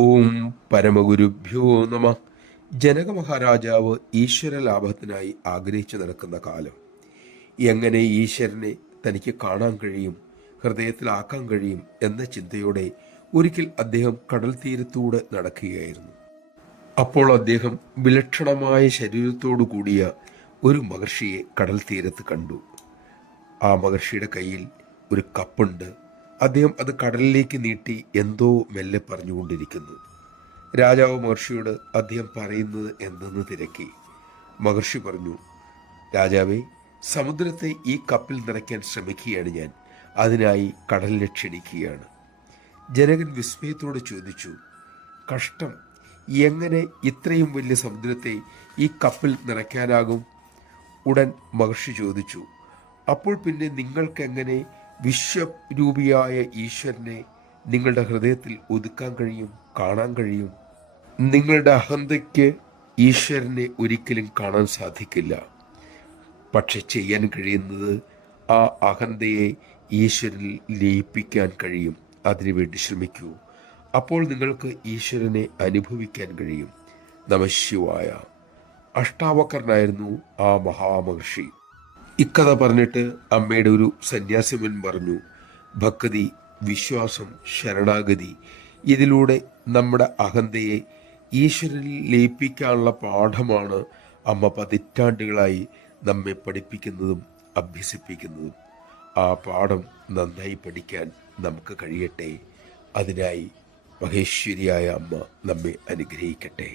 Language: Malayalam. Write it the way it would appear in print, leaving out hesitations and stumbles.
ഓം പരമഗുരുഭ്യോ നമ. ജനക മഹാരാജാവ് ഈശ്വര ലാഭത്തിനായി ആഗ്രഹിച്ചു നടക്കുന്ന കാലം. എങ്ങനെ ഈശ്വരനെ തനിക്ക് കാണാൻ കഴിയും, ഹൃദയത്തിലാക്കാൻ കഴിയും എന്ന ചിന്തയോടെ ഒരിക്കൽ അദ്ദേഹം കടൽ തീരത്തൂടെ നടക്കുകയായിരുന്നു. അപ്പോൾ അദ്ദേഹം വിലക്ഷണമായ ശരീരത്തോടു കൂടിയ ഒരു മഹർഷിയെ കടൽ തീരത്ത് കണ്ടു. ആ മഹർഷിയുടെ കയ്യിൽ ഒരു കപ്പുണ്ട്. അദ്ദേഹം അത് കടലിലേക്ക് നീട്ടി എന്തോ മെല്ലെ പറഞ്ഞുകൊണ്ടിരിക്കുന്നു. രാജാവ് മഹർഷിയോട് അദ്ദേഹം പറയുന്നത് എന്തെന്ന് തിരക്കി. മഹർഷി പറഞ്ഞു, രാജാവേ, സമുദ്രത്തെ ഈ കപ്പിൽ നിറയ്ക്കാൻ ശ്രമിക്കുകയാണ് ഞാൻ. അതിനായി കടലിനെ ക്ഷണിക്കുകയാണ്. ജനകൻ വിസ്മയത്തോടെ ചോദിച്ചു, കഷ്ടം, എങ്ങനെ ഇത്രയും വലിയ സമുദ്രത്തെ ഈ കപ്പിൽ നിറയ്ക്കാനാകും? ഉടൻ മഹർഷി ചോദിച്ചു, അപ്പോൾ പിന്നെ നിങ്ങൾക്കെങ്ങനെ വിശ്വരൂപിയായ ഈശ്വരനെ നിങ്ങളുടെ ഹൃദയത്തിൽ ഒതുക്കാൻ കഴിയും, കാണാൻ കഴിയും? നിങ്ങളുടെ അഹന്തയ്ക്ക് ഈശ്വരനെ ഒരിക്കലും കാണാൻ സാധിക്കില്ല. പക്ഷെ ചെയ്യാൻ കഴിയുന്നത് ആ അഹന്തയെ ഈശ്വരനിൽ ലയിപ്പിക്കാൻ കഴിയും. അതിനുവേണ്ടി ശ്രമിക്കൂ. അപ്പോൾ നിങ്ങൾക്ക് ഈശ്വരനെ അനുഭവിക്കാൻ കഴിയും. നമഃശിവായ. അഷ്ടാവക്രനായിരുന്നു ആ മഹാമഹർഷി. ഇക്കഥ പറഞ്ഞിട്ട് അമ്മയുടെ ഒരു സന്യാസിമൻ പറഞ്ഞു, ഭക്തി, വിശ്വാസം, ശരണാഗതി, ഇതിലൂടെ നമ്മുടെ അഹന്തയെ ഈശ്വരനിൽ ലയിപ്പിക്കാനുള്ള പാഠമാണ് അമ്മ പതിറ്റാണ്ടുകളായി നമ്മെ പഠിപ്പിക്കുന്നതും അഭ്യസിപ്പിക്കുന്നതും. ആ പാഠം നന്നായി പഠിക്കാൻ നമുക്ക് കഴിയട്ടെ. അതിനായി മഹേശ്വരിയായ അമ്മ നമ്മെ അനുഗ്രഹിക്കട്ടെ.